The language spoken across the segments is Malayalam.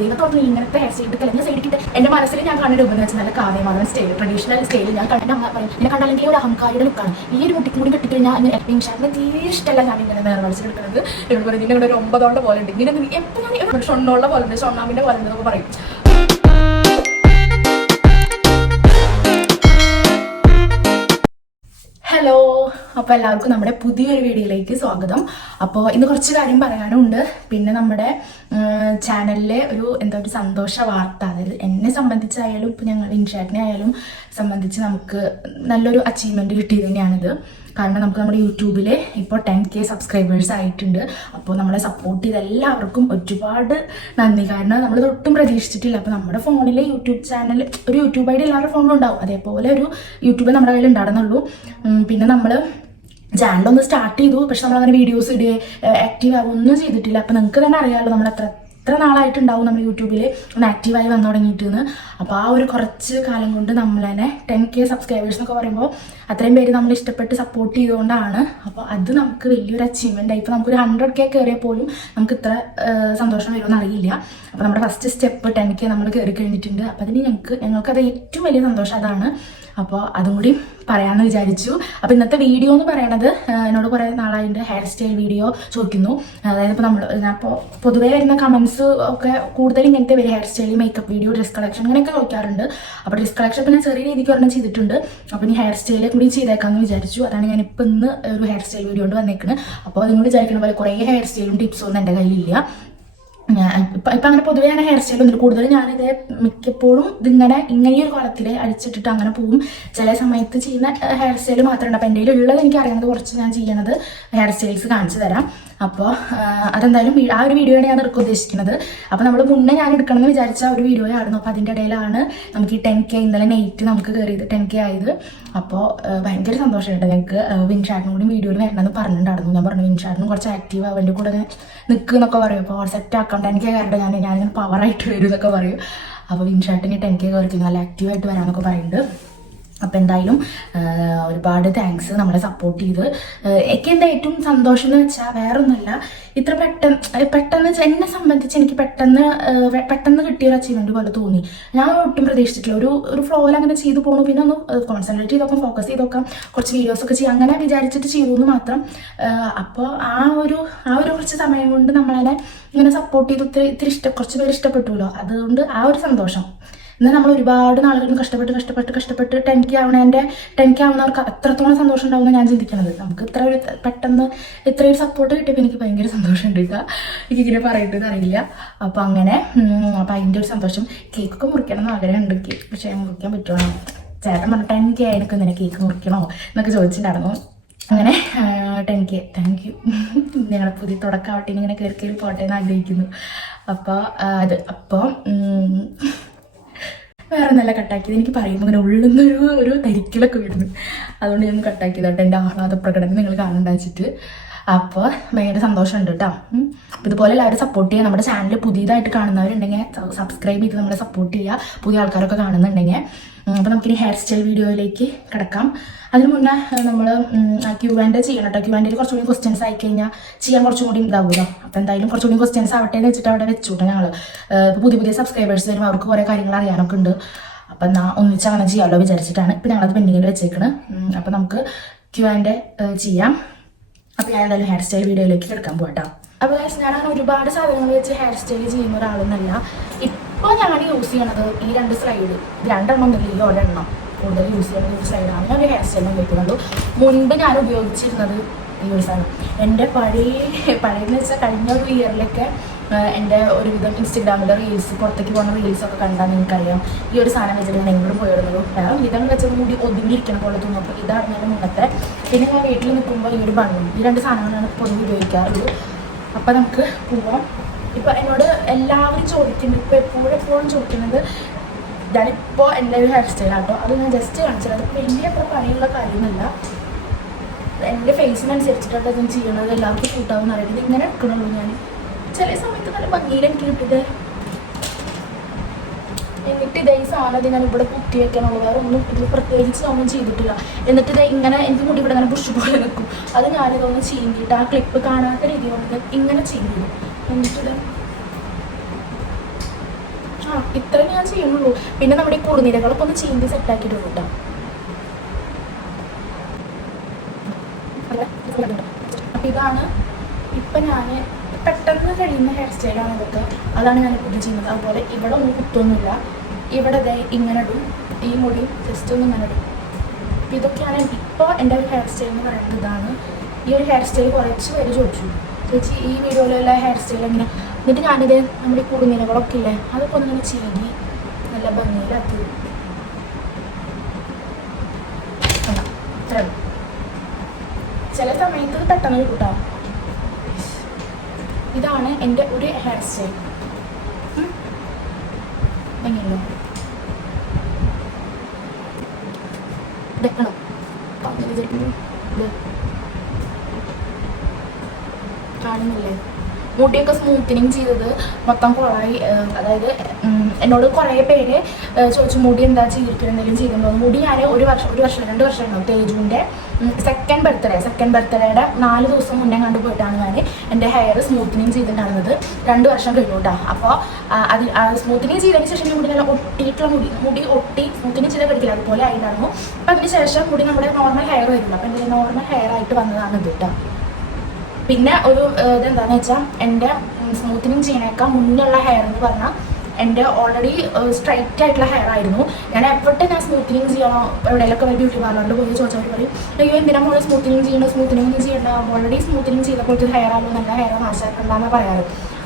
ദൈവത്തോട് ഇങ്ങനത്തെ ഹെയർ സ്റ്റൈൽ തെളിഞ്ഞ സൈഡിക്കിട്ട് എൻ്റെ മനസ്സിൽ ഞാൻ കാണുന്ന രൂപം എന്ന് വെച്ചാൽ നല്ല കാവ്യമാധവൻ സ്റ്റൈൽ ട്രഡീഷണൽ സ്റ്റൈൽ ഞാൻ കണ്ട പറയും എന്നെ കണ്ടാലെങ്കിൽ ഒരു അഹങ്കാരിയുടെ ലുക്കാണ്. ഈ ഒരു മുട്ടിക്കും കൂടി കിട്ടിക്കഴിഞ്ഞാൽ അങ്ങനെ ഇൻഷാറിന് തീരെ ഇഷ്ടമല്ല ഞാൻ ഇങ്ങനെ നേർവഴിച്ചെടുക്കുന്നത്. എന്നോട് പറയും ഇങ്ങനെ ഒരു 9 പോലെ ഉണ്ട്, ഇങ്ങനെ എപ്പോൾ ഞാൻ ഷൊണ്ണോള്ള പോലെ ഉണ്ട്, ഷൊണ്ണാമിൻ്റെ പോലെ ഉണ്ടെന്നൊക്കെ പറയും. ഹലോ, അപ്പോൾ എല്ലാവർക്കും നമ്മുടെ പുതിയൊരു വീഡിയോയിലേക്ക് സ്വാഗതം. അപ്പോൾ ഇന്ന് കുറച്ച് കാര്യം പറയാനുണ്ട്. പിന്നെ നമ്മുടെ ചാനലിലെ ഒരു സന്തോഷ വാർത്ത, അതായത് എന്നെ സംബന്ധിച്ചായാലും ഇപ്പോൾ ഞങ്ങൾ ഇൻഷാറ്റിനെ ആയാലും സംബന്ധിച്ച് നമുക്ക് നല്ലൊരു അച്ചീവ്മെൻറ്റ് കിട്ടിയത് തന്നെയാണിത്. കാരണം നമുക്ക് നമ്മുടെ യൂട്യൂബിൽ ഇപ്പോൾ 10K സബ്സ്ക്രൈബേഴ്സ് ആയിട്ടുണ്ട്. അപ്പോൾ നമ്മളെ സപ്പോർട്ട് ചെയ്ത എല്ലാവർക്കും ഒരുപാട് നന്ദി. കാരണം നമ്മൾ ഒട്ടും പ്രതീക്ഷിച്ചിട്ടില്ല. അപ്പോൾ നമ്മുടെ ഫോണിൽ യൂട്യൂബ് ചാനൽ, ഒരു യൂട്യൂബ് ഐഡി എല്ലാവരുടെ ഫോണിലും ഉണ്ടാവും, അതേപോലെ ഒരു യൂട്യൂബ് നമ്മുടെ കയ്യിൽ ഉണ്ടായിരുന്നുള്ളൂ. പിന്നെ നമ്മൾ ചാനലൊന്ന് സ്റ്റാർട്ട് ചെയ്തു, പക്ഷെ നമ്മളങ്ങനെ വീഡിയോസ് ഇടുക ആക്റ്റീവ് ആവുക ഒന്നും ചെയ്തിട്ടില്ല. അപ്പോൾ നിങ്ങൾക്ക് തന്നെ അറിയാമല്ലോ നമ്മൾ എത്ര നാളായിട്ടുണ്ടാവും നമ്മൾ യൂട്യൂബിൽ ഒന്ന് ആക്റ്റീവായി വന്നു തുടങ്ങിയിട്ടെന്ന്. അപ്പോൾ ആ ഒരു കുറച്ച് കാലം കൊണ്ട് നമ്മൾ തന്നെ 10K സബ്സ്ക്രൈബേഴ്സ് എന്നൊക്കെ പറയുമ്പോൾ അത്രയും പേര് നമ്മൾ ഇഷ്ടപ്പെട്ട് സപ്പോർട്ട് ചെയ്തുകൊണ്ടാണ്. അപ്പോൾ അത് നമുക്ക് വലിയൊരു അച്ചീവ്മെൻ്റ് ആയി. ഇപ്പോൾ നമുക്കൊരു 100K കയറിയാൽ പോലും നമുക്ക് ഇത്ര സന്തോഷം വരുമെന്ന് അറിയില്ല. അപ്പോൾ നമ്മുടെ ഫസ്റ്റ് സ്റ്റെപ്പ് 10K നമ്മൾ കയറി കഴിഞ്ഞിട്ടുണ്ട്. അപ്പോൾ അതിന് ഞങ്ങൾക്കത് ഏറ്റവും വലിയ സന്തോഷം അതാണ്. അപ്പോൾ അതും കൂടി പറയാമെന്ന് വിചാരിച്ചു. അപ്പോൾ ഇന്നത്തെ വീഡിയോ എന്ന് പറയണത്, എന്നോട് കുറേ നാളായിട്ട് ഹെയർ സ്റ്റൈൽ വീഡിയോ ചോദിക്കുന്നു. അതായത് ഇപ്പോൾ ഞാനിപ്പോൾ പൊതുവേ വരുന്ന കമൻസ് ഒക്കെ കൂടുതലും ഇങ്ങനത്തെ വരും, hair style, makeup video, dress collection അങ്ങനെയൊക്കെ ചോദിക്കാറുണ്ട്. അപ്പോൾ ഡ്രസ് കളക്ഷൻ ഇപ്പോൾ ഞാൻ ചെറിയ രീതിക്ക് ഒരെണ്ണം ചെയ്തിട്ടുണ്ട്. അപ്പോൾ ഇനി ഹെയർ സ്റ്റൈലെ കൂടി ചെയ്തേക്കാമെന്ന് വിചാരിച്ചു. അതാണ് ഞാനിപ്പോൾ ഇന്ന് ഒരു ഹെയർ സ്റ്റൈൽ വീഡിയോ കൊണ്ട് വന്നേക്കുന്നത്. അപ്പോൾ നിങ്ങൾ വിചാരിക്കുന്ന പോലെ കുറേ ഹെയർ സ്റ്റൈലും ടിപ്സും ഒന്നും എൻ്റെ കയ്യിലില്ല. ഇപ്പം അങ്ങനെ പൊതുവേ ഞാൻ ഹെയർ സ്റ്റൈൽ ഒന്നും കൂടുതലും ഞാനിത് മിക്കപ്പോഴും ഇങ്ങനെയൊരു കുളത്തിൽ അഴിച്ചിട്ടിട്ട് അങ്ങനെ പോവും. ചില സമയത്ത് ചെയ്യുന്ന ഹെയർ സ്റ്റൈൽ മാത്രമേ ഉണ്ട്. അപ്പോൾ എൻ്റെ ഉള്ളത് എനിക്ക് അറിയുന്നത് കുറച്ച് ഞാൻ ചെയ്യണത് ഹെയർ സ്റ്റൈൽസ് കാണിച്ചു തരാം. അപ്പോൾ അതെന്തായാലും ആ ഒരു വീഡിയോയാണ് ഞാൻ എടുക്കാൻ ഉദ്ദേശിക്കുന്നത്. അപ്പോൾ നമ്മൾ മുന്നേ ഞാൻ എടുക്കണമെന്ന് വിചാരിച്ച ഒരു വീഡിയോ ആയിരുന്നു. അപ്പോൾ അതിൻ്റെ ഇടയിലാണ് നമുക്ക് ഈ 10K ഇന്നലെ നൈറ്റ് നമുക്ക് കയറിയത് 10K ആയത്. അപ്പോൾ ഭയങ്കര സന്തോഷമായിട്ട് ഞങ്ങൾക്ക് വിൻഷാട്ടിനും കൂടി വീഡിയോയിൽ വരണമെന്ന് പറഞ്ഞിട്ടുണ്ടായിരുന്നു. ഞാൻ പറഞ്ഞു വിൻഷാട്ടിനും കുറച്ച് ആക്റ്റീവ് അവൻ്റെ കൂടെ നിൽക്കുന്നൊക്കെ പറയും. അപ്പോൾ സെറ്റ് ആക്കാം 10K കയറട്ടെ, ഞാനിങ്ങനെ പവറായിട്ട് വരും എന്നൊക്കെ പറയും. അപ്പോൾ വിൻഷാട്ടിന് 10K കയറി നല്ല ആക്റ്റീവായിട്ട് വരാമെന്നൊക്കെ പറയുന്നുണ്ട്. അപ്പോൾ എന്തായാലും ഒരുപാട് താങ്ക്സ് നമ്മളെ സപ്പോർട്ട് ചെയ്ത്. എനിക്ക് എന്താ ഏറ്റവും സന്തോഷം എന്ന് വെച്ചാൽ വേറൊന്നുമല്ല, ഇത്ര പെട്ടെന്ന് എന്നെ സംബന്ധിച്ച് എനിക്ക് പെട്ടെന്ന് കിട്ടിയൊരു അച്ചീവ്മെൻറ്റ് പോലെ തോന്നി. ഞാൻ ഒട്ടും പ്രതീക്ഷിച്ചിട്ടില്ല. ഒരു ഫ്ലോയിൽ അങ്ങനെ ചെയ്തു പോകണു, പിന്നെ ഒന്ന് കോൺസെൻട്രേറ്റ് ചെയ്ത് നോക്കാം, ഫോക്കസ് ചെയ്ത് നോക്കാം, കുറച്ച് വീഡിയോസൊക്കെ ചെയ്യാം, അങ്ങനെ വിചാരിച്ചിട്ട് ചെയ്തു എന്ന് മാത്രം. അപ്പോൾ ആ ഒരു കുറച്ച് സമയം കൊണ്ട് നമ്മളതിനെ ഇങ്ങനെ സപ്പോർട്ട് ചെയ്ത് കുറച്ച് പേര് ഇഷ്ടപ്പെട്ടുല്ലോ. അതുകൊണ്ട് ആ ഒരു സന്തോഷം. എന്നാൽ നമ്മൾ ഒരുപാട് നാളുകൾ കഷ്ടപ്പെട്ട് 10K ആവുന്നവർക്ക് അത്രത്തോളം സന്തോഷം ഉണ്ടാവുമെന്ന് ഞാൻ ചിന്തിക്കുന്നത്. നമുക്ക് ഇത്രയൊരു സപ്പോർട്ട് കിട്ടിയപ്പോൾ എനിക്ക് ഭയങ്കര സന്തോഷമുണ്ട് കേട്ടോ. എനിക്കിങ്ങനെ പറയേണ്ടത് അറിയില്ല. അപ്പോൾ അതിൻ്റെ ഒരു സന്തോഷം. കേക്കൊക്കെ മുറിക്കണം എന്ന് ആഗ്രഹമുണ്ട്, പക്ഷേ മുറിക്കാൻ പറ്റുമോ? ചേട്ടൻ പറഞ്ഞു 10K ആയിരിക്കും ഇങ്ങനെ കേക്ക് മുറിക്കണോ എന്നൊക്കെ ചോദിച്ചിട്ടുണ്ടായിരുന്നു. അങ്ങനെ 10K താങ്ക് യു. ഞങ്ങളുടെ പുതിയ തുടക്കമാവട്ടെ, ഇങ്ങനെ കയറി പോട്ടെ എന്ന് ആഗ്രഹിക്കുന്നു. അപ്പോൾ വേറെ നല്ല കട്ടാക്കിയത് എനിക്ക് പറയുമ്പോൾ ഇങ്ങനെ ഉള്ളുന്നൊരു കരിക്കലൊക്കെ വരുന്നു. അതുകൊണ്ട് ഞാൻ കട്ടാക്കിയതായിട്ട് എൻ്റെ ആഹ്ലാദ പ്രകടനം നിങ്ങൾ കാണണ്ട വെച്ചിട്ട്. അപ്പോൾ ഭയങ്കര സന്തോഷമുണ്ട് കേട്ടോ. ഇതുപോലെ എല്ലാവരും സപ്പോർട്ട് ചെയ്യുക. നമ്മുടെ ചാനൽ പുതിയതായിട്ട് കാണുന്നവരുണ്ടെങ്കിൽ സബ്സ്ക്രൈബ് ചെയ്ത് നമ്മളെ സപ്പോർട്ട് ചെയ്യുക, പുതിയ ആൾക്കാരൊക്കെ കാണുന്നുണ്ടെങ്കിൽ. അപ്പോൾ നമുക്കിനി ഹെയർ സ്റ്റൈൽ വീഡിയോയിലേക്ക് കിടക്കാം. അതിന് മുന്നേ നമ്മൾ Q&A ചെയ്യണം കേട്ടോ. Q&A കുറച്ചുകൂടി ക്വസ്റ്റ്യൻസ് ആയിക്കഴിഞ്ഞാൽ ചെയ്യാൻ കുറച്ചും കൂടി ഇതാവുമല്ലോ. അപ്പോൾ എന്തായാലും കുറച്ചുകൂടി ക്വസ്റ്റ്യൻസ് ആവട്ടെ എന്ന് വെച്ചിട്ട് അവിടെ വെച്ചുകൂട്ടെ ഞങ്ങൾ. ഇപ്പോൾ പുതിയ സബ്സ്ക്രൈബേഴ്സ് വരും, അവർക്ക് കുറേ കാര്യങ്ങൾ അറിയാനൊക്കെ ഉണ്ട്. അപ്പം എന്നാൽ ഒന്നിച്ച് അങ്ങനെ ചെയ്യാമല്ലോ വിചാരിച്ചിട്ടാണ് ഇപ്പോൾ ഞങ്ങളത് പെൻഡിങ്ങിൽ വെച്ചേക്കുന്നത്. അപ്പോൾ നമുക്ക് Q&A ചെയ്യാം. അപ്പോൾ ഞാൻ എന്തായാലും ഹെയർ സ്റ്റൈൽ വീഡിയോയിലേക്ക് കിടക്കാൻ പോകട്ടോ. അപ്പോൾ ഞാനങ്ങനെ ഒരുപാട് സാധനങ്ങൾ വെച്ച് ഹെയർ സ്റ്റൈൽ ചെയ്യുന്ന ഒരാളൊന്നല്ല. ഇപ്പോൾ ഞാൻ യൂസ് ചെയ്യണത് ഈ 2 സ്ലൈഡ്, 2 എണ്ണം ഉണ്ടല്ലോ, ഈ ഒരെണ്ണം കൂടുതൽ യൂസ് ചെയ്യുന്നത് ഒരു സ്ലൈഡാണ്. ഞാൻ ഒരു ഹെയർ സ്റ്റൈലിന് ഉപയോഗിക്കുന്നുള്ളൂ. മുൻപ് ഞാൻ ഉപയോഗിച്ചിരുന്നത് ഈ ഒരു സാധനം. എൻ്റെ പഴയെന്ന് വെച്ചാൽ കഴിഞ്ഞ ഒരു ഇയറിലൊക്കെ എൻ്റെ ഒരുവിധം ഇൻസ്റ്റഗ്രാമിലെ റീൽസ്, പുറത്തേക്ക് പോകുന്ന റീൽസൊക്കെ കണ്ടാൽ നിങ്ങൾക്കറിയാം ഈ ഒരു സാധനം വെച്ചിട്ട് ഞാൻ എങ്ങോട്ട് പോയിരുന്നുള്ളൂ. ഇതെന്ന് വെച്ചാൽ കൂടി ഒതുങ്ങിയിരിക്കണ പോലെ തോന്നും. അപ്പോൾ ഇതാണ് ഞാൻ മുന്നത്തെ. പിന്നെ ഞാൻ വീട്ടിൽ നിൽക്കുമ്പോൾ ഈ ഒരു ബണ്ണും, ഈ 2 സാധനങ്ങളാണ് പൊതുവെ ഉപയോഗിക്കാറുള്ളൂ. അപ്പോൾ നമുക്ക് പോവാം. ഇപ്പോൾ എന്നോട് എല്ലാവരും ചോദിക്കുന്നുണ്ട്, ഇപ്പോൾ എപ്പോഴും ചോദിക്കുന്നത് ഞാനിപ്പോൾ എൻ്റെ ഒരു ഹെയർ സ്റ്റൈലാട്ടോ. അത് ഞാൻ ജസ്റ്റ് കാണിച്ചത്. അത് വലിയ അത്ര പണിയുള്ള കാര്യമൊന്നുമില്ല. എൻ്റെ ഫേസിനനുസരിച്ചിട്ടാണ് ഞാൻ ചെയ്യണത്. എല്ലാവർക്കും കൂട്ടാവുന്ന അറിയില്ല. ഇങ്ങനെ എടുക്കണുള്ളൂ. ഞാൻ ചില സമയത്ത് നല്ല ഭംഗിയിൽ എനിക്ക് കിട്ടിയത്. എന്നിട്ട് ഇതേ സാധനം ഞാൻ ഇവിടെ കുത്തി വെക്കാനുള്ളൂ. വേറെ ഒന്നും ഇത് പ്രത്യേകിച്ച് ഒന്നും ചെയ്തിട്ടില്ല. എന്നിട്ട് ഇത് ഇങ്ങനെ എനിക്ക് മുടി ഇവിടെ ഇങ്ങനെ പുഷ് പോലെ നിൽക്കും. അത് ഞാനിതൊന്ന് ചീന്തിയിട്ട് ആ ക്ലിപ്പ് കാണാത്ത രീതി കൊണ്ട് ഇങ്ങനെ ചെയ്തിടും. എന്നിട്ട് ഇത്ര ഞാൻ ചെയ്യുന്നുള്ളൂ. പിന്നെ നമ്മുടെ ഈ കുറുനിരകളൊക്കെ ഒന്ന് ചീന്തി സെറ്റാക്കിയിട്ട് കേട്ടോ. അപ്പം ഇതാണ് ഇപ്പം ഞാൻ പെട്ടെന്ന് കഴിയുന്ന ഹെയർ സ്റ്റൈലാണ് ഇതൊക്കെ. അതാണ് ഞാൻ ഇപ്പോൾ ചെയ്യുന്നത്. അതുപോലെ ഇവിടെ ഒന്നും കുത്തൊന്നുമില്ല. ഇവിടെ ഇങ്ങനെ ഇടും, ഈ മുടി ജസ്റ്റ് ഒന്ന് ഇങ്ങനെ ഇടും. അപ്പം ഇതൊക്കെയാണ് ഇപ്പോൾ എൻ്റെ ഒരു ഹെയർ സ്റ്റൈൽ എന്ന് പറയുന്നത്. ഇതാണ് ഈ ഒരു ഹെയർ സ്റ്റൈൽ. കുറച്ച് പേര് ചോദിച്ചു, ചേച്ചി ഈ വീഡിയോയിലുള്ള ഹെയർ സ്റ്റൈൽ എങ്ങനെ. എന്നിട്ട് ഞാനിത് നമ്മുടെ ഈ കുറുനിരകളൊക്കെ ഇല്ലേ അതൊക്കെ ഒന്നിങ്ങനെ ചീകി നല്ല ഭംഗിയിലാക്കി. ഇത്രയും ചില സമയത്ത് പെട്ടെന്ന് കിട്ടാം. ഇതാണ് എൻ്റെ ഒരു ഹെയർ സ്റ്റൈൽ. എങ്ങനെയല്ലോ വെക്കണം കാണുന്നില്ലേ? മുടിയൊക്കെ സ്മൂത്തനിങ് ചെയ്തത് മൊത്തം കുളമായി. അതായത് എന്നോട് കുറേ പേര് ചോദിച്ചു മുടി എന്താ ചെയ്തിരിക്കുന്നത്, എന്തെങ്കിലും ചെയ്തിട്ടുണ്ടോ. മുടി ഞാൻ ഒരു വർഷം 2 വർഷം ഉണ്ടാവും. തേജുവിൻ്റെ സെക്കൻഡ് ബർത്ത്ഡേയുടെ 4 ദിവസം മുന്നേ കണ്ടു പോയിട്ടാണ് ഞാൻ എൻ്റെ ഹെയർ സ്മൂത്തനിങ് ചെയ്തിട്ടുണ്ടായിരുന്നത്. 2 വർഷം കഴിഞ്ഞു കേട്ടോ. അപ്പോൾ അത് സ്മൂത്തനിങ് ചെയ്തതിന് ശേഷം മുടി നല്ല ഒട്ടിയിട്ടുള്ള മുടി ഒട്ടി സ്മൂത്തനിങ് ചെയ്താൽ പഠിക്കില്ല അതുപോലെ ആയിട്ടായിരുന്നു. അപ്പം അതിന് ശേഷം മുടി നമ്മുടെ നോർമൽ ഹെയർ വരുന്നു. അപ്പം എൻ്റെ നോർമൽ ഹെയർ ആയിട്ട് വന്നതാണ് ഇത് കേട്ടോ. പിന്നെ ഒരു ഇതെന്താണെന്ന് വെച്ചാൽ എൻ്റെ സ്മൂത്തനിങ് ചെയ്യണേക്കാൾ മുന്നുള്ള ഹെയർ എന്ന് പറഞ്ഞാൽ എൻ്റെ ഓൾറെഡി സ്ട്രൈറ്റ് ആയിട്ടുള്ള ഹെയർ ആയിരുന്നു. ഞാൻ എപ്പോഴും ഞാൻ സ്മൂത്തനിങ് ചെയ്യണോ എവിടെയെങ്കിലൊക്കെ ബ്യൂട്ടി പാർലറിൽ പോയി ചോദിച്ചവർ പറയും, അയ്യോ എന്തിനാ മോളെ സ്മൂത്തനിങ് ചെയ്യണ്ട, ഓൾറെഡി സ്മൂത്തനിങ് ചെയ്തപ്പോഴത്തെ ഹെയർ ആണല്ലോ, നല്ല ഹെയർ നാശമാക്കണ്ടെന്ന് പറയാറ്.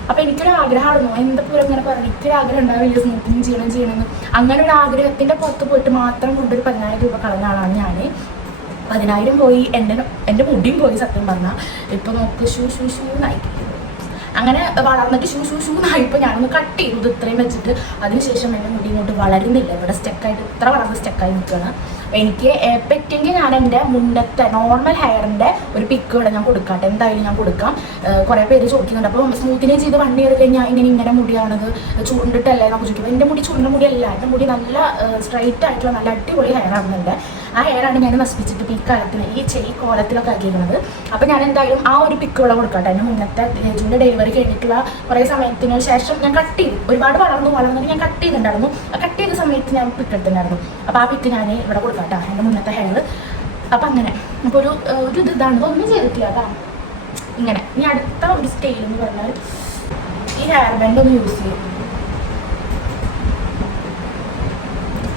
അപ്പോൾ എനിക്കൊരു ആഗ്രഹമായിരുന്നു, എന്തെപ്പോഴും ഇങ്ങനെ പറഞ്ഞു, എനിക്കൊരു ആഗ്രഹം ഉണ്ടാവില്ല സ്മൂത്തനിങ് ചെയ്യണമെന്ന്. അങ്ങനെ ഒരു ആഗ്രഹത്തിൻ്റെ പുറത്ത് പോയിട്ട് മാത്രം കൊണ്ടൊരു 10,000 രൂപ കളഞ്ഞ ആളാണ് ഞാൻ. 10,000 പോയി, എൻ്റെ മുടിയും പോയി സത്യം പറഞ്ഞാൽ. ഇപ്പോൾ നോക്ക് ഷൂ നായി അങ്ങനെ വളർന്നിട്ട് ഷൂ നായിപ്പോൾ ഞാനൊന്ന് കട്ട് ചെയ്തു ഇത്രയും വെച്ചിട്ട്. അതിനുശേഷം എൻ്റെ മുടി ഇങ്ങോട്ട് വളരുന്നില്ല, ഇവിടെ സ്റ്റക്കായിട്ട് ഇത്ര വളർന്ന് സ്റ്റക്കായി നിൽക്കുകയാണ്. എനിക്ക് പറ്റുമെങ്കിൽ ഞാൻ എൻ്റെ മുന്നത്തെ നോർമൽ ഹെയറിൻ്റെ ഒരു പിക്ക് ഇവിടെ ഞാൻ കൊടുക്കാട്ടെ, എന്തായാലും ഞാൻ കൊടുക്കാം. കുറേ പേര് ചോദിക്കുന്നുണ്ട്. അപ്പോൾ സ്മൂത്തിനിങ് ചെയ്ത് 1 ഇയർ കഴിഞ്ഞാൽ ഇങ്ങനെ മുടിയാണത് ചുണ്ടിട്ടല്ലേ നമുക്ക് ചോദിക്കും. എൻ്റെ മുടി ചുണ്ട മുടിയല്ല, എൻ്റെ മുടി നല്ല സ്ട്രൈറ്റ് ആയിട്ടുള്ള നല്ല അടിപൊളി ഹെയർ ആകുന്നുണ്ട്. ആ ഹെയറാണ് ഞാൻ നശിപ്പിച്ചിട്ട് ഈ കാലത്തിന് ഈ കോലത്തിലൊക്കെ ആക്കിയിരിക്കുന്നത്. അപ്പോൾ ഞാൻ എന്തായാലും ആ ഒരു പിക്ക് ഇവിടെ കൊടുക്കട്ടെ. എൻ്റെ മുന്നത്തെ തേജുവിൻ്റെ ഡെലിവറി കഴിഞ്ഞിട്ടുള്ള കുറേ സമയത്തിന് ശേഷം ഞാൻ കട്ട് ചെയ്തു. ഒരുപാട് വളർന്നിട്ട് ഞാൻ കട്ട് ചെയ്തിട്ടുണ്ടായിരുന്നു. ആ കട്ട് ചെയ്ത സമയത്ത് ഞാൻ പിക്ക് എടുത്തിട്ടുണ്ടായിരുന്നു. അപ്പോൾ ആ പിക്ക് ഞാൻ ഇവിടെ കൊടുക്കാം കേട്ടോ, എൻ്റെ മുന്നത്തെ ഹെയർ. അപ്പം അങ്ങനെ അപ്പോൾ ഒരു ഇതാണ്, ഇതൊന്നും ചെയ്തിട്ടില്ല അതാണ് ഇങ്ങനെ. ഇനി അടുത്ത ഒരു സ്റ്റൈൽ എന്ന് പറഞ്ഞാൽ ഈ ഹെയർ ബാൻഡ് ഒന്ന് യൂസ് ചെയ്യും.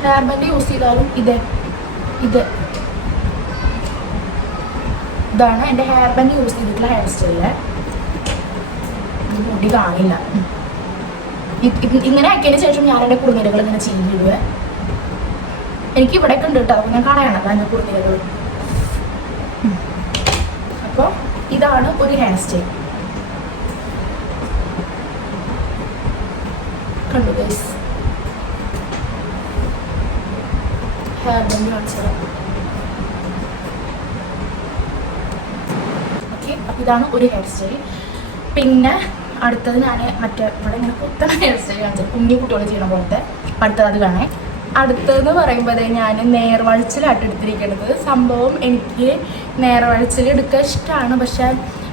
ഹെയർ ബാൻഡ് യൂസ് ചെയ്താലും ഇതാണ് എൻ്റെ ഹെയർ ബാൻഡ് യൂസ് ചെയ്തിട്ടുള്ള ഹെയർ സ്റ്റൈല്. മുടി കാണില്ല. ഇങ്ങനെ ആക്കിയതിന് ശേഷം ഞാൻ എൻ്റെ കുറുനിരകൾ ഇങ്ങനെ ചെയ്തിടുക. എനിക്ക് ഇവിടെയൊക്കെ ഉണ്ട് കേട്ടോ, ഞാൻ കളയണം എൻ്റെ കുറുനിരകൾ. അപ്പോൾ ഇതാണ് ഒരു ഹെയർ സ്റ്റൈൽ. കണ്ടു ഗൈസ്, ഹെയർ ബാൻഡ് കാണിച്ചത്. ഓക്കെ, അപ്പം ഇതാണ് ഒരു ഹെയർ സ്റ്റൈൽ. പിന്നെ അടുത്തത് ഞാൻ മറ്റേ ഇവിടെ ഇങ്ങനെ കുത്തണ ഹെയർ സ്റ്റൈൽ കാണിച്ചത്, കുഞ്ഞു കുട്ടികൾ ചെയ്യണ പോലത്തെ. അടുത്തത് അത് കാണേ. അടുത്തതെന്ന് പറയുമ്പോൾ ഞാൻ നേർവഴിച്ചിലായിട്ട് എടുത്തിരിക്കുന്നത്. സംഭവം എനിക്ക് നേർവഴിച്ചിൽ എടുക്കാൻ ഇഷ്ടമാണ്, പക്ഷേ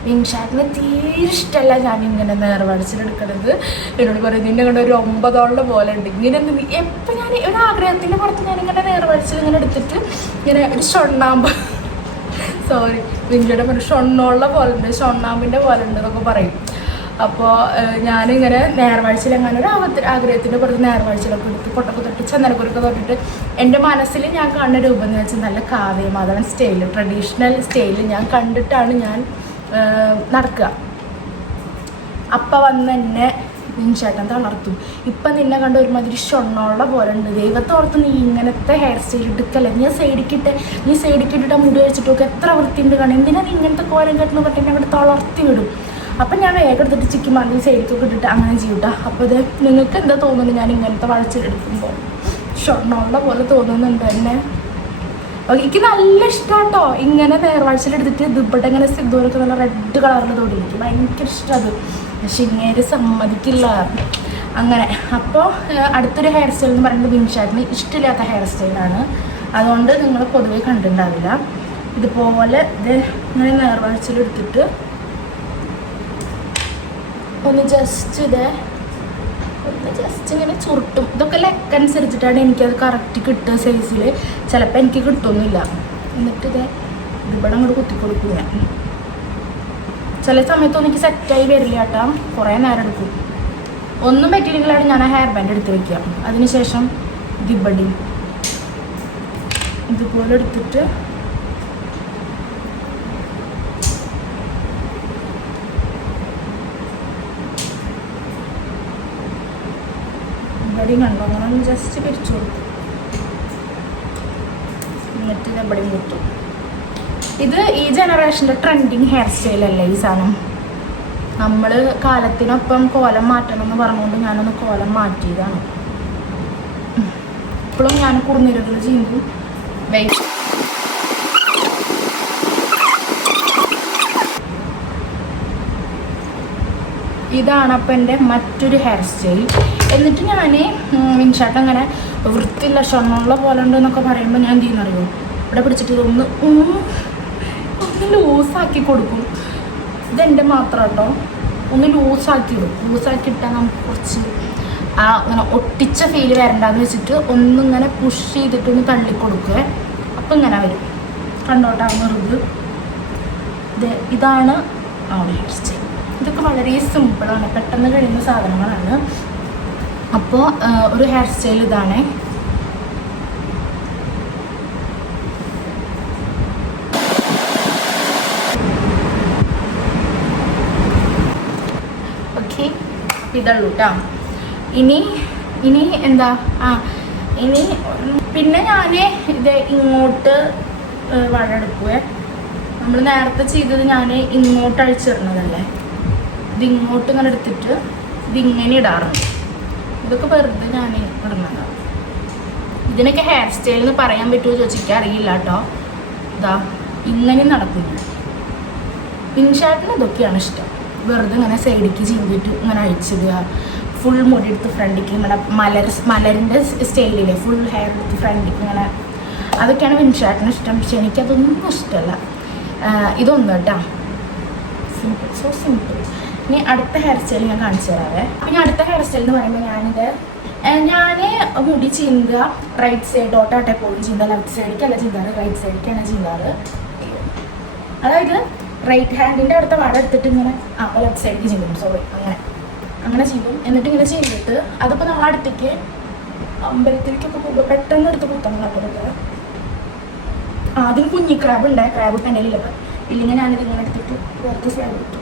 വിൻഷാറ്റിന് തീരെ ഇഷ്ടമല്ല ഞാൻ ഇങ്ങനെ നേർവഴിച്ചിലെടുക്കുന്നത്. എന്നോട് പറയും നിന്നെ കണ്ട ഒരു 9 പോലെ ഉണ്ട് ഇങ്ങനെ. എപ്പോൾ ഞാൻ ഒരു ആഗ്രഹത്തിൻ്റെ പുറത്ത് ഞാനിങ്ങനെ നേർവഴിച്ചിൽ ഇങ്ങനെ എടുത്തിട്ട് ഇങ്ങനെ ഒരു വിൻഷയുടെ ഒരു ഷൊണ്ണോള്ള പോലെ ഉണ്ട്, ഷൊണ്ണാമ്പിൻ്റെ പോലെ ഉണ്ട് എന്നൊക്കെ പറയും. അപ്പോൾ ഞാനിങ്ങനെ നേർവഴിച്ചിൽ അങ്ങനെ ഒരു ആഗ്രഹത്തിൻ്റെ പുറത്ത് നേർവഴിച്ചിലൊക്കെ എടുത്ത് പൊട്ടൊക്കെ തൊട്ട് ചന്ദനക്കുരൊക്കെ തൊട്ടിട്ട് എൻ്റെ മനസ്സിൽ ഞാൻ കാണുന്ന രൂപം എന്ന് വെച്ചാൽ നല്ല കാവ്യമാധവൻ സ്റ്റൈല്, ട്രഡീഷണൽ സ്റ്റൈല് ഞാൻ കണ്ടിട്ടാണ് ഞാൻ നടക്കുക. അപ്പം വന്ന് എന്നെ വിൻചേട്ടൻ തളർത്തും. ഇപ്പം നിന്നെ കണ്ട ഒരുമാതിരി ഷൊണ്ണോള്ള പോലെ ഉണ്ട്, ദൈവത്തോർത്ത് നീ ഇങ്ങനത്തെ ഹെയർ സ്റ്റൈൽ എടുക്കല്ലേ, നീ സൈഡിക്കിട്ടിട്ട് മുടി വെച്ചിട്ടൊക്കെ എത്ര വൃത്തിയുണ്ട് കാണും, എന്തിനാ നീ ഇങ്ങനത്തെ കോലം കെട്ടുന്ന പറ്റി എന്നെ അവിടെ തളർത്തി വിടും. അപ്പം ഞാൻ വേഗം എടുത്തിട്ട് ചിക്കി മതി സൈഡിക്കൊക്കെ ഇട്ടിട്ട് അങ്ങനെ ചെയ്യൂട്ടാ. അപ്പോൾ ഇത് നിങ്ങൾക്ക് എന്താ തോന്നുന്നത് ഞാൻ ഇങ്ങനത്തെ വളച്ചെടുക്കുമ്പോൾ? ഷൊണ്ണോള്ള പോലെ തോന്നുന്നുണ്ട് എന്നെ. എനിക്ക് നല്ല ഇഷ്ടമാണ് കേട്ടോ ഇങ്ങനെ നേർവാഴ്ചയിലെടുത്തിട്ട് ഇതിവിടെ ഇങ്ങനെ സിദ്ധൂരൊക്കെ നല്ല റെഡ് കളറിൽ തോന്നി, എനിക്ക് ഭയങ്കര ഇഷ്ടം അത്. പക്ഷെ ഇങ്ങനെ സമ്മതിക്കില്ല അങ്ങനെ. അപ്പോൾ അടുത്തൊരു ഹെയർ സ്റ്റൈൽ എന്ന് പറയുന്നത് വിൻഷാറ്റിന് ഇഷ്ടമില്ലാത്ത ഹെയർ സ്റ്റൈലാണ്, അതുകൊണ്ട് നിങ്ങൾ പൊതുവെ കണ്ടിട്ടുണ്ടാവില്ല. ഇതുപോലെ ഇത് ഇങ്ങനെ നേർവാഴ്ചയിലെടുത്തിട്ട് ഒന്ന് ജസ്റ്റ് ഇത് ജസ്റ്റ് ഇങ്ങനെ ചുരുട്ടും. ഇതൊക്കെ ലെക്ക് അനുസരിച്ചിട്ടാണ് എനിക്കത് കറക്റ്റ് കിട്ടുക സൈസിൽ. ചിലപ്പോൾ എനിക്ക് കിട്ടുമൊന്നുമില്ല. എന്നിട്ട് ഇവിടെ അങ്ങോട്ട് കുത്തി കൊടുക്കും ഞാൻ. ചില സമയത്തൊന്നും എനിക്ക് സെറ്റായി വരില്ല കേട്ടോ, കുറേ നേരം എടുക്കും. ഒന്നും പറ്റിയില്ലെങ്കിലാണ് ഞാൻ ആ ഹെയർ ബാൻഡ് എടുത്ത് വയ്ക്കുക. അതിനുശേഷം ദിബടി ഇതുപോലെ എടുത്തിട്ട് ഇവിടെയും കണ്ടോ അങ്ങനെ ജസ്റ്റ് പിരിച്ചു കൊടുക്കും. എന്നിട്ട് ഇതെവിടെയും കുത്തും. ഇത് ഈ ജനറേഷൻ്റെ ട്രെൻഡിങ് ഹെയർ സ്റ്റൈലല്ലേ ഈ സാധനം. നമ്മൾ കാലത്തിനൊപ്പം കോലം മാറ്റണം എന്ന് പറഞ്ഞുകൊണ്ട് ഞാനൊന്ന് കോലം മാറ്റിയതാണ്. ഇപ്പോഴും ഞാൻ കുറുനിരകൾ ചെയ്യുമ്പോൾ ഇതാണ് അപ്പം എൻ്റെ മറ്റൊരു ഹെയർ സ്റ്റൈൽ. എന്നിട്ട് ഞാൻ വിൻഷാട്ട് അങ്ങനെ വൃത്തിയില്ല ഷൊണ്ണുള്ള പോലെ ഉണ്ട് എന്നൊക്കെ പറയുമ്പോൾ ഞാൻ എന്ത് ചെയ്യുന്നറിയോ, ഇവിടെ പിടിച്ചിട്ട് ഒന്ന് ലൂസാക്കി കൊടുക്കും. ഇതെൻ്റെ മാത്രം കേട്ടോ. ഒന്ന് ലൂസാക്കി ഇടും. ലൂസാക്കി ഇട്ടാൽ നമുക്ക് കുറച്ച് അങ്ങനെ ഒട്ടിച്ച ഫീല് വരണ്ടെന്ന് വെച്ചിട്ട് ഒന്നിങ്ങനെ പുഷ് ചെയ്തിട്ടൊന്ന് തള്ളിക്കൊടുക്കുക. അപ്പം ഇങ്ങനെ വരും. കണ്ടോട്ടാവുന്നത് ഇതാണ് ആ ഒരു ഹെയർ സ്റ്റൈൽ. ഇതൊക്കെ വളരെ സിമ്പിളാണ്, പെട്ടെന്ന് കഴിയുന്ന സാധനങ്ങളാണ്. അപ്പോൾ ഒരു ഹെയർ സ്റ്റൈൽ ഇതാണ്. ഓക്കെ, ഇതുള്ളൂ കേട്ടോ. ഇനി എന്താ ഇനി പിന്നെ ഞാൻ ഇത് ഇങ്ങോട്ട് വഴെടുക്കുവേ. നമ്മൾ നേരത്തെ ചെയ്തത് ഞാൻ ഇങ്ങോട്ട് അഴിച്ചിടുന്നതല്ലേ, ഇതിങ്ങോട്ട് ഇങ്ങനെ എടുത്തിട്ട് ഇതിങ്ങനെ ഇടാറുണ്ട്. ഇതൊക്കെ വെറുതെ ഞാൻ ഇടുന്നതാണ്. ഇതിനൊക്കെ ഹെയർ സ്റ്റൈൽ എന്ന് പറയാൻ പറ്റുമോ ചോദിച്ചിട്ട് അറിയില്ല കേട്ടോ. ഇതാ ഇങ്ങനെ നടക്കില്ല. പിൻഷാട്ടിന് ഇതൊക്കെയാണ് ഇഷ്ടം. വെറുതെ ഇങ്ങനെ സൈഡിലേക്ക് ചീന്തിട്ട് ഇങ്ങനെ അഴിച്ചിടുക. ഫുൾ മുടി എടുത്ത് ഫ്രണ്ടിക്ക് ഇങ്ങനെ മലരിൻ്റെ സ്റ്റൈലിലെ ഫുൾ ഹെയർ എടുത്ത് ഫ്രണ്ടിക്ക് ഇങ്ങനെ, അതൊക്കെയാണ് പിൻഷാട്ടിന് ഇഷ്ടം. പക്ഷെ എനിക്കതൊന്നും ഇഷ്ടമല്ല. ഇതൊന്നും കേട്ടോ, സിമ്പിൾ, സോ സിമ്പിൾ. ഇനി അടുത്ത ഹെയർ സ്റ്റൈൽ ഞാൻ കാണിച്ചു തരാവേ. അപ്പം അടുത്ത ഹെയർ സ്റ്റൈൽ എന്ന് പറയുമ്പോൾ ഞാൻ മുടി ചീന്തുക റൈറ്റ് സൈഡോട്ടാട്ടെ പോയി ചീന്തുക. Left സൈഡിലേക്കല്ല ചീന്താറ്, right സൈഡിലേക്കാണ് ചീന്താറ്. അതായത് റൈറ്റ് ഹാൻഡിൻ്റെ അടുത്ത വട എടുത്തിട്ട് ഇങ്ങനെ ലെഫ്റ്റ് സൈഡിലേക്ക് ചീന്തും. സോറി, അങ്ങനെ ചെയ്യും. എന്നിട്ട് ഇങ്ങനെ ചെയ്തിട്ട് അതിപ്പോൾ നമ്മൾ അടുത്തേക്ക് അമ്പലത്തിലേക്കൊക്കെ പോകുമ്പോൾ പെട്ടെന്ന് എടുത്ത് കുത്തണം. അതൊക്കെ ആദ്യം കുഞ്ഞി ക്രാബ് ഉണ്ടായ ക്രാബ് പെനലില്ല, ഇല്ലെങ്കിൽ ഞാനിതിങ്ങനെ എടുത്തിട്ട് പുറത്ത് സ്ലാബ് കിട്ടും.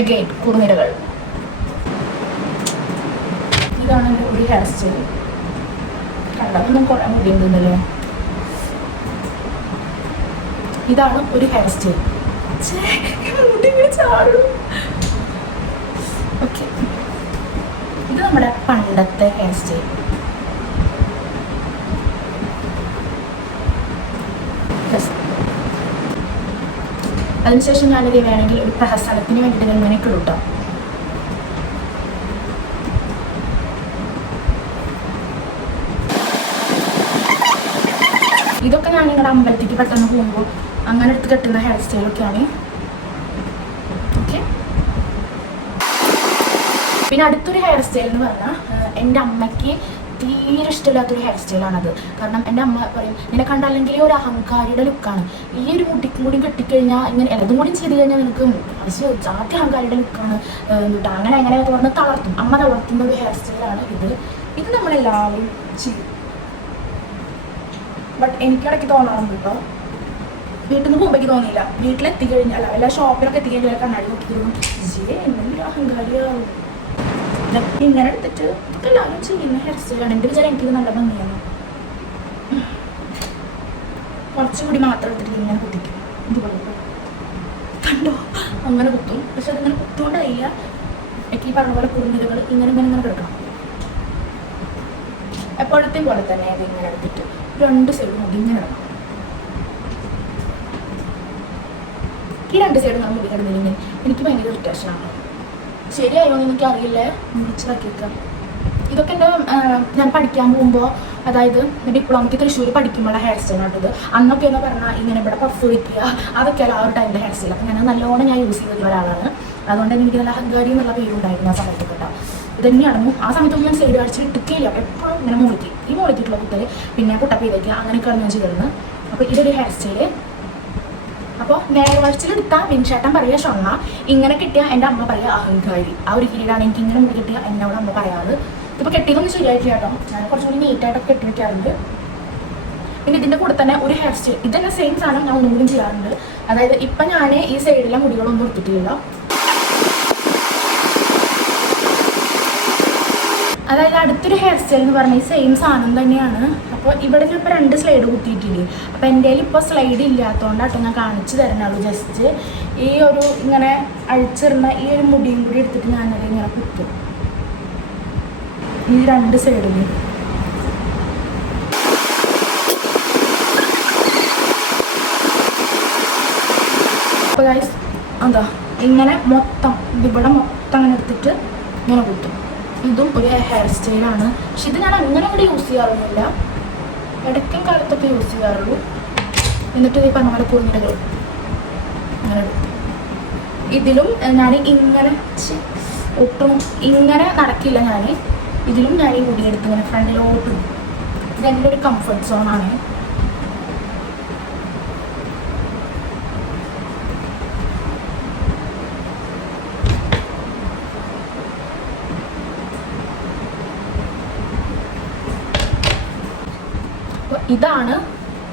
അഗൈൻ കുറുനിരകൾ. ഇതാണ് എൻ്റെ ഒരു ഹെയർ സ്റ്റൈൽ. കണ്ടതൊന്നും കുറേ മുടിയുണ്ടല്ലോ. ഇതാണ് ഒരു ഹെയർ സ്റ്റൈൽ. മുടി ചാടും. ഓക്കെ, ഇത് നമ്മുടെ പണ്ടത്തെ ഹെയർ സ്റ്റൈൽ. അതിനുശേഷം ഞാനിത് വേണമെങ്കിൽ ഒരു പ്രഹസനത്തിന് വേണ്ടിയിട്ട് ഇങ്ങനെയൊക്കെ ഇടും. ഇതൊക്കെ ഞാൻ നിങ്ങളുടെ അമ്പലത്തേക്ക് പെട്ടെന്ന് പോകുമ്പോൾ അങ്ങനെ എടുത്ത് കെട്ടുന്ന ഹെയർ സ്റ്റൈലൊക്കെയാണ്. ഓക്കെ, പിന്നെ അടുത്തൊരു ഹെയർ സ്റ്റൈൽ എന്ന് പറഞ്ഞാൽ എൻ്റെ അമ്മയ്ക്ക് തീരെ ഇഷ്ടമില്ലാത്തൊരു ഹെയർ സ്റ്റൈലാണത്. കാരണം എൻ്റെ അമ്മ പറയും, നിന്നെ കണ്ടല്ലെങ്കിൽ ഒരു അഹങ്കാരിയുടെ ലുക്കാണ്, ഈ ഒരു മുടിക്കും കൂടി കെട്ടിക്കഴിഞ്ഞാൽ ഇങ്ങനെ എല്ലതും കൂടി ചെയ്ത് കഴിഞ്ഞാൽ നിനക്ക് ജാതി അഹങ്കാരിയുടെ ലുക്കാണ് എന്നിട്ട് അങ്ങനെ പറഞ്ഞ് തളർത്തും. അമ്മ തളർത്തുന്ന ഒരു ഹെയർ സ്റ്റൈലാണ് ഇത് നമ്മളെല്ലാവരും ചെയ്യും. ബട്ട് എനിക്കിടയ്ക്ക് തോന്നാറുണ്ട് കേട്ടോ. വീട്ടിൽ നിന്ന് പോകുമ്പോഴേക്ക് തോന്നിയില്ല, വീട്ടിലെത്തിക്കഴിഞ്ഞാൽ എല്ലാ ഷോപ്പിലൊക്കെ എത്തിക്കഴിഞ്ഞാൽ കണ്ണാടി നോക്കിയിരുന്നു എന്തെങ്കിലും അഹങ്കാരിയാവും. ഇതൊക്കെ ഇങ്ങനെ എടുത്തിട്ട് ഇതൊക്കെ എല്ലാവരും ചെയ്യുന്ന ഹെയർ സ്റ്റൈലാണ്. എൻ്റെ വിചാരം എനിക്കിത് നല്ല ഭംഗിയാണ്. കുറച്ചുകൂടി മാത്രം എടുത്തിട്ട് ഇങ്ങനെ കുത്തിക്കും. ഇതുപോലെ കണ്ടോ, അങ്ങനെ കുത്തും. പക്ഷെ അതിങ്ങനെ കുത്തുകൊണ്ടായില്ല. എനിക്ക് ഈ പറഞ്ഞ പോലെ കുറുനിരകൾ ഇങ്ങനെ കിടക്കണം. എപ്പോഴത്തെ പോലെ തന്നെ അത് ഇങ്ങനെ എടുത്തിട്ട് രണ്ട് സൈഡും മുടി ഇങ്ങനെ ഇടണം. ഈ രണ്ട് സൈഡും നമ്മൾ മുടി കിടന്നില്ലെങ്കിൽ എനിക്ക് ഭയങ്കര ഇറിറ്റേഷനാണ്. ശരിയായോ എന്ന് എനിക്കറിയില്ലേ, വിളിച്ചതാക്കിയേക്കാം. ഇതൊക്കെ എൻ്റെ ഞാൻ പഠിക്കാൻ പോകുമ്പോൾ അതായത് ഡിപ്ലോമയ്ക്ക് തൃശ്ശൂർ പഠിക്കുമ്പോഴുള്ള ഹെയർ സ്റ്റൈലാണിത്. അന്നൊക്കെ എന്ന് പറഞ്ഞാൽ ഇങ്ങനെ ഇവിടെ പഫ് വയ്ക്കുക, അതൊക്കെയല്ല ആ ഒരു ടൈമിലെ ഹെയർ സ്റ്റൈൽ. അപ്പം ഞാൻ നല്ലോണം യൂസ് ചെയ്തിട്ടുള്ള ഒരാളാണ്. അതുകൊണ്ട് തന്നെ എനിക്ക് നല്ല അഹങ്കാരി എന്നുള്ള പേരുണ്ടായിരുന്നു ആ സമയത്ത് കേട്ടോ. ഇത് തന്നെയായിരുന്നു ആ സമയത്തൊന്നും ഞാൻ സൈഡ് കാണിച്ച് ഇട്ടിട്ടില്ല, എപ്പോഴും ഇങ്ങനെ മുളിക്കും. ഈ മുളിക്കിട്ടുള്ള കുത്തൽ പിന്നെ പുട്ടപ്പ് ചെയ്തേക്കുക, അങ്ങനെയൊക്കെയാണ് ഞാൻ ചെയ്തിരുന്നത്. അപ്പോൾ ഇതൊരു ഹെയർ സ്റ്റൈല്. അപ്പോൾ നേർവഴിച്ചിലെടുത്താൽ വിൻഷേട്ടൻ പറയുക ഷൊണ്ണ, ഇങ്ങനെ കിട്ടിയ എൻ്റെ അമ്മ പറയുക അഹങ്കാരി. ആ ഒരു കീഴിലാണ് എനിക്ക് ഇങ്ങനെ മുടി കിട്ടിയ എന്നോട് അമ്മ പറയാറ്. ഇപ്പോൾ കെട്ടിയതൊന്നും ശരിയായിട്ടില്ല കേട്ടോ, ഞാൻ കുറച്ചുകൂടി നീറ്റായിട്ടൊക്കെ കെട്ടി വയ്ക്കാറുണ്ട്. പിന്നെ ഇതിൻ്റെ കൂടെ തന്നെ ഒരു ഹെയർ സ്റ്റൈൽ, ഇത് തന്നെ സെയിം സാധനം ഞാൻ ഒന്നും കൂടി ചെയ്യാറുണ്ട്. അതായത് ഇപ്പം ഞാൻ ഈ സൈഡിലെ മുടികളൊന്നും എടുത്തിട്ടില്ല. അതായത് അടുത്തൊരു ഹെയർ സ്റ്റൈൽ എന്ന് പറഞ്ഞാൽ ഈ സെയിം സാധനം തന്നെയാണ്. അപ്പോൾ ഇവിടെ ഇപ്പോൾ 2 സ്ലൈഡ് കുത്തിയിട്ടില്ലേ. അപ്പോൾ എൻ്റെ കയ്യിൽ ഇപ്പോൾ സ്ലൈഡ് ഇല്ലാത്തതുകൊണ്ടാട്ടോ ഞാൻ കാണിച്ചു തരുന്നുള്ളൂ. ജസ്റ്റ് ഈ ഒരു ഇങ്ങനെ അഴിച്ചിടുന്ന ഈ ഒരു മുടിയും കൂടി എടുത്തിട്ട് ഞാനത് ഇങ്ങനെ കുത്തും ഈ 2 സൈഡിൽ. അപ്പോൾ ഗൈസ് എന്താ ഇങ്ങനെ മൊത്തം ഇവിടെ മൊത്തം അങ്ങനെ എടുത്തിട്ട് ഇങ്ങനെ കുത്തും. ഇതും ഒരു ഹെയർ സ്റ്റൈലാണ്. പക്ഷെ ഇത് ഞാൻ അങ്ങനെ കൂടി യൂസ് ചെയ്യാറൊന്നുമില്ല, ഇടയ്ക്കും കാലത്തൊക്കെ യൂസ് ചെയ്യാറുള്ളൂ. എന്നിട്ട് ഈ പറഞ്ഞ പോലെ കുഞ്ഞിടകൾ അങ്ങനെ ഇതിലും ഞാൻ ഇങ്ങനെ ഒട്ടും ഇങ്ങനെ നടക്കില്ല. ഞാൻ ഇതിലും ഞാൻ ഈ മുടിയെടുത്ത് ഇങ്ങനെ ഫ്രണ്ടിലോട്ടും. ഇതെൻ്റെ ഒരു കംഫർട്ട് സോണാണ്. ഇതാണ്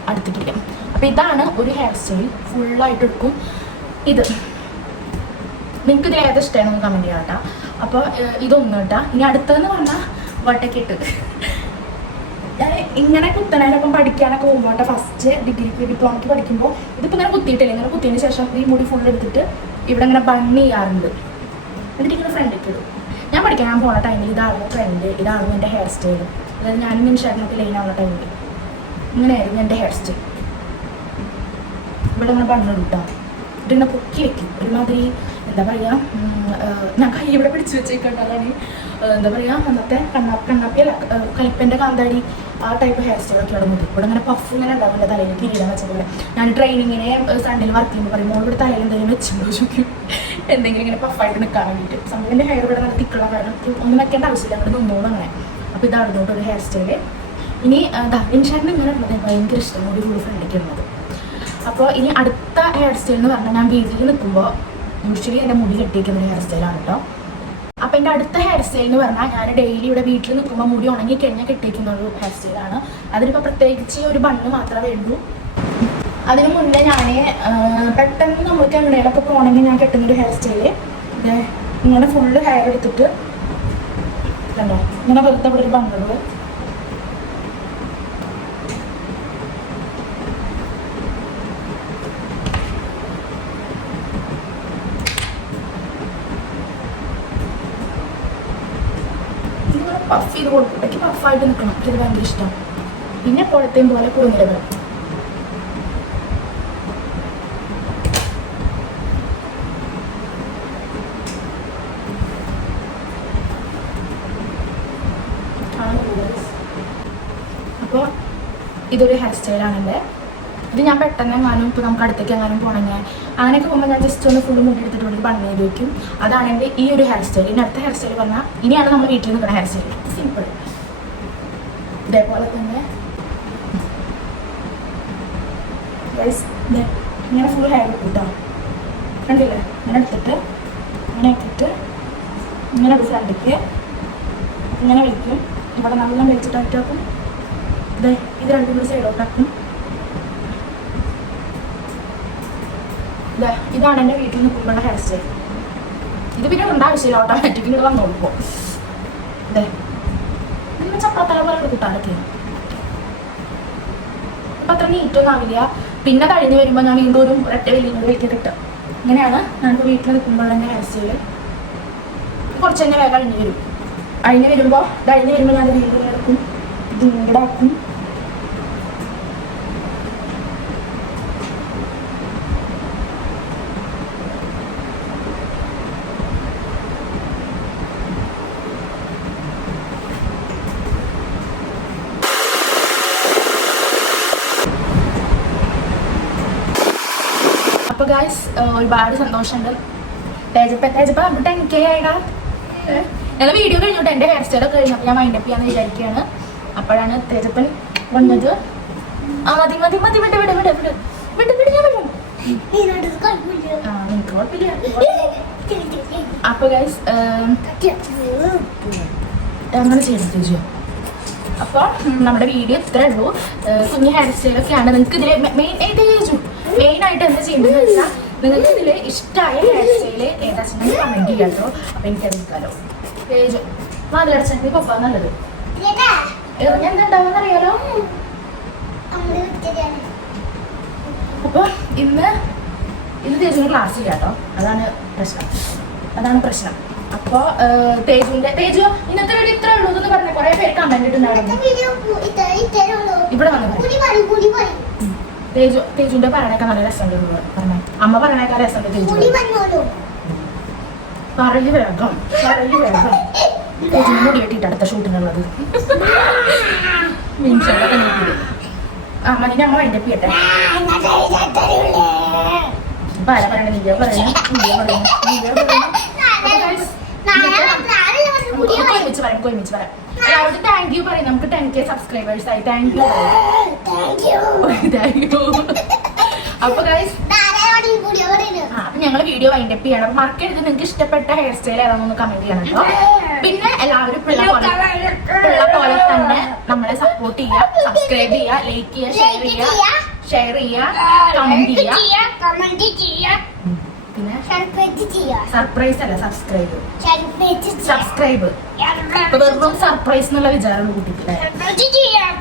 അടുത്തിട്ടില്ല. അപ്പോൾ ഇതാണ് ഒരു ഹെയർ സ്റ്റൈൽ, ഫുള്ളായിട്ട് എടുക്കും. ഇത് നിങ്ങൾക്ക് ഇതിൽ ഏത് ഇഷ്ടമാണെന്ന് കമൻറ്റ് ചെയ്യാം കേട്ടോ. അപ്പോൾ ഇതൊന്നും കേട്ടോ. ഇനി അടുത്തതെന്ന് പറഞ്ഞാൽ വട്ടക്കെട്ട്. ഞാൻ ഇങ്ങനെ കുത്തണേനൊപ്പം പഠിക്കാനൊക്കെ പോകുമ്പോൾ കേട്ടോ, ഫസ്റ്റ് ഡിപ്ലോമയ്ക്ക് പഠിക്കുമ്പോൾ ഇതിപ്പോൾ ഇങ്ങനെ കുത്തിയിട്ടില്ല. ഇങ്ങനെ കുത്തിയതിന് ശേഷം ഈ മുടി ഫുൾ എടുത്തിട്ട് ഇവിടെ ഇങ്ങനെ ബണ്ണ് ചെയ്യാറുണ്ട്. എന്നിട്ട് ഇങ്ങനെ ഫ്രണ്ടിലേക്ക് ഇടും. ഞാൻ പഠിക്കാൻ പോകുന്ന ടൈമിൽ ഇതായിരുന്നു ട്രെൻഡ്, ഇതായിരുന്നു എൻ്റെ ഹെയർ സ്റ്റൈൽ. അതായത് ഞാനും മിൻഷാറിനൊക്കെ ലൈനാവുന്ന ടൈമിൽ ഇങ്ങനെയായിരുന്നു എൻ്റെ ഹെയർ സ്റ്റൈൽ. ഇവിടെ ഇങ്ങനെ ബണ്ണിടും കേട്ടോ. ഇതിങ്ങനെ പൊക്കി വെക്കും ഒരുമാതിരി. എന്താ പറയുക, ഞാൻ കൈ ഇവിടെ പിടിച്ച് വെച്ചേക്കണ്ടാണ്. എന്താ പറയുക, അന്നത്തെ കണ്ണാപ്പിയല്ല, കലിപ്പൻ്റെ കാന്താടി ആ ടൈപ്പ് ഹെയർ സ്റ്റൈലൊക്കെ അവിടെ മുതി. ഇവിടെ ഇങ്ങനെ പഫ് ഇങ്ങനെ ഉണ്ടാവും എൻ്റെ തലയിൽ കിരീടം വെച്ച പോലെ. ഞാൻ ട്രെയിനിങ്ങിനെ സൺഡേയിൽ വർക്ക് ചെയ്യുമ്പോൾ പറയും മോൾ ഇവിടെ തലയിൽ എന്തെങ്കിലും വെച്ചിട്ടുണ്ടോ ചോദിക്കും, എന്തെങ്കിലും ഇങ്ങനെ പഫായിട്ട് നിൽക്കാൻ വേണ്ടിയിട്ട്. സംഭവൻ്റെ ഹെയർ ഇവിടെ നല്ല തിക്കുള്ള കാരണം ഒന്നും വെക്കേണ്ട ആവശ്യമില്ല, അങ്ങോട്ട് നിന്നോളും അങ്ങനെ. അപ്പോൾ ഇതാണ് ഇതോട്ട് ഒരു ഹെയർ സ്റ്റൈല്. ഇനി ഇൻഷാറിന് ഇങ്ങനെ ഉള്ളത് ഭയങ്കര ഇഷ്ടമാണ്, ഒരു ഫുൾ ഫ്രണ്ടിലേക്ക് ഉള്ളത്. അപ്പോൾ ഇനി അടുത്ത ഹെയർ സ്റ്റൈൽ എന്ന് പറഞ്ഞാൽ ഞാൻ വീട്ടിൽ നിൽക്കുമ്പോൾ യൂഷ്വലി എൻ്റെ മുടി കെട്ടിയിരിക്കുന്ന ഒരു ഹെയർ സ്റ്റൈലാണ് കേട്ടോ. അപ്പോൾ എൻ്റെ അടുത്ത ഹെയർ സ്റ്റൈൽ എന്ന് പറഞ്ഞാൽ ഞാൻ ഡെയിലി ഇവിടെ വീട്ടിൽ നിൽക്കുമ്പോൾ മുടി ഉണങ്ങി കഴിഞ്ഞാൽ കെട്ടിയിരിക്കുന്ന ഒരു ഹെയർ സ്റ്റൈലാണ്. അതിനിപ്പോൾ പ്രത്യേകിച്ച് ഒരു ബണ്ണ് മാത്രമേ ഉള്ളൂ. അതിന് മുന്നേ ഞാൻ പെട്ടെന്ന് നമ്മൾക്ക് എവിടെയൊക്കെ പോകണമെങ്കിൽ ഞാൻ കെട്ടുന്നൊരു ഹെയർ സ്റ്റൈല് ഇങ്ങനെ ഫുള്ള് ഹെയർ എടുത്തിട്ട് കണ്ടോ ഇങ്ങനെ വെറുതെ ഇവിടെ ഒരു ബണ്ണുള്ളൂ. പഫ് ചെയ്ത് കൊടുക്കും. എനിക്ക് പഫായിട്ട് നിൽക്കണം, എനിക്ക് ഭയങ്കര ഇഷ്ടം. പിന്നെ എപ്പോഴത്തെയും പോലെ കുറുനിരകൾ. അപ്പോൾ ഇതൊരു ഹെയർ സ്റ്റൈലാണ് എൻ്റെ. ഇത് ഞാൻ പെട്ടെന്ന് എങ്ങാനും ഇപ്പോൾ നമുക്ക് അടുത്തേക്ക് എങ്ങാനും പോകണമെങ്കിൽ അങ്ങനെയൊക്കെ പോകുമ്പോൾ ഞാൻ ജസ്റ്റ് ഒന്ന് ഫുള്ള് മുടി എടുത്തിട്ട് ഒരു ബണ്ണ് ചെയ്ത് വയ്ക്കും. അതാണ് എൻ്റെ ഈ ഒരു ഹെയർ സ്റ്റൈൽ. ഇനി അടുത്ത ഹെയർ സ്റ്റൈൽ പറഞ്ഞാൽ ഇനിയാണ് നമ്മൾ വീട്ടിൽ നിൽക്കുന്ന ഹെയർ സ്റ്റൈൽ. സിമ്പിൾ ഇതേപോലെ തന്നെ ഇങ്ങനെ ഫുൾ ഹെയർ കിട്ടാം. കണ്ടില്ലേ, ഇങ്ങനെ എടുത്തിട്ട് ഇങ്ങനെ ആക്കിയിട്ട് ഇങ്ങനെ ഒരു ഫ്രണ്ടിക്ക് ഇങ്ങനെ വയ്ക്കും. ഇവിടെ നല്ല വെച്ചിട്ടാക്കും. ഇത് രണ്ടും കൂടി സൈഡോട്ടാക്കും. ഇതാണ് എൻ്റെ വീട്ടിൽ നിൽക്കുമ്പോഴുള്ള ഹെയർ സ്റ്റൈൽ. ഇത് പിന്നെ ഉണ്ടാ ആവശ്യമില്ല, ഓട്ടോമാറ്റിക്കിൽ ഇവിടെ വന്നു നോക്കുമ്പോൾ ഇങ്ങനെ ചപ്പാത്തല പോലെ കൂട്ടാനൊക്കെ. അപ്പം അത്ര നീറ്റൊന്നും ആവില്ല. പിന്നെ കഴിഞ്ഞ് വരുമ്പോൾ ഞാൻ വീണ്ടും ഒരു ഒരൊറ്റ വലിയ കൂടി വെക്കിട്ടിട്ട് ഇങ്ങനെയാണ് ഞാനിപ്പോൾ വീട്ടിൽ നിൽക്കുമ്പോൾ എൻ്റെ ഹെയർ സ്റ്റൈൽ. കുറച്ച് തന്നെ വേഗം അഴിഞ്ഞ് വരും. അഴിഞ്ഞ് വരുമ്പോൾ ഞാൻ വീണ്ടും എടുക്കും, ഇതിങ്ങടാക്കും. ഗായ്സ് ഒരുപാട് സന്തോഷമുണ്ട്. തേജപ്പ 10K ആയിടാ. ഞങ്ങൾ വീഡിയോ കഴിഞ്ഞോട്ടെ, എൻ്റെ ഹെയർ സ്റ്റൈലൊക്കെ കഴിഞ്ഞപ്പോൾ ഞാൻ മൈൻഡപ്പ് ചെയ്യാന്ന് വിചാരിക്കുകയാണ്. അപ്പോഴാണ് തേജപ്പൻ വന്നത്. ആ മതി മതി മതി വിട് വിട് വിട് വിട് വിട് വിട് ഞാൻ വരും. നിങ്ങൾക്ക് കുഴപ്പമില്ല. അപ്പോൾ ഗൈസ് അങ്ങനെ ചെയ്യണം തേജു. അപ്പോൾ നമ്മുടെ വീഡിയോ ഇത്രേ ഉള്ളൂ. കുഞ്ഞ് ഹെയർ സ്റ്റൈലൊക്കെയാണ്. നിങ്ങൾക്ക് ഇതിൽ മെയിനായിട്ട് എന്താ ചെയ്യേണ്ടതെന്ന് വെച്ചാൽ നിങ്ങൾക്ക് ഇതിൽ ഇഷ്ടമായ ഹെയർ സ്റ്റൈല് ഏതാണെന്ന് കമൻറ്റ് ചെയ്യാം കേട്ടോ. അപ്പോൾ എനിക്കറിയിക്കാലോ. തേജു മാതിലടച്ചെങ്കിൽ കൊപ്പാ നല്ലത്. ഞാൻ എന്താ ഉണ്ടാവുമെന്ന് അറിയാലോ. അപ്പോൾ ഇന്ന് തേജുവിന് ക്ലാസ് ചെയ്യാം കേട്ടോ. അതാണ് പ്രശ്നം. അപ്പോൾ തേജു ഇന്നത്തെ വീഡിയോ ഇത്രേ ഉള്ളൂ എന്ന് പറഞ്ഞ കുറേ പേര് കമന്റ് ഇട്ടുണ്ടായിരുന്നു. ഇവിടെ വന്നു തേജുവിന്റെ പറയണേക്കാൾ നല്ല രസമുണ്ട്. പറഞ്ഞേ അമ്മ പറയണേക്കാൾ രസമുണ്ട് തേജു. പറയൂ വേഗം തേജുവിന് മുടി കെട്ടിയിട്ട് അടുത്ത ഷൂട്ടിനുള്ളത്. മതി അമ്മ അതിന്റെ ചെയ്യട്ടെ. പറയണേ നീ പറയണേ. ഒരുമിച്ച് പറയാം. എല്ലാവരും താങ്ക് യു പറയും. നമുക്ക് 10K സബ്സ്ക്രൈബേഴ്സ് ആയി. Thank you. അപ്പൊ ഗൈസ് അപ്പൊ ഞങ്ങൾ വീഡിയോ വൈൻഡപ്പ് ചെയ്യണം. അപ്പൊ മറക്കരുത് നിങ്ങൾക്ക് ഇഷ്ടപ്പെട്ട ഹെയർ സ്റ്റൈൽ ഏതാണെന്ന് കമന്റ് ചെയ്യണം കേട്ടോ. പിന്നെ എല്ലാവരും പിള്ള പോലെ തന്നെ നമ്മളെ സപ്പോർട്ട് ചെയ്യുക, സബ്സ്ക്രൈബ് ചെയ്യുക, ലൈക്ക് ചെയ്യുക, ഷെയർ ചെയ്യുക, കമന്റ് ചെയ്യുക. പിന്നെ സർപ്രൈസ് അല്ല സബ്സ്ക്രൈബ്. വെറും സർപ്രൈസ് എന്നുള്ള വിചാരം കൂട്ടിട്ടില്ലേ.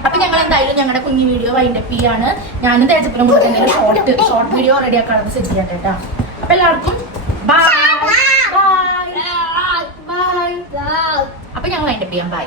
അപ്പൊ ഞങ്ങൾ എന്തായാലും ഞങ്ങളുടെ കുഞ്ഞു വീഡിയോ വൈൻഡപ്പ് ചെയ്യാണ്. ഞാനും തേജപ്പനും കൂടെ എന്തെങ്കിലും ഷോർട്ട് വീഡിയോ റെഡി ആക്കാതെ സെറ്റ് ചെയ്യാം കേട്ടോ. അപ്പൊ എല്ലാവർക്കും ബൈ. അപ്പൊ ഞങ്ങൾ വൈൻഡപ്പ് ചെയ്യാം. ബൈ.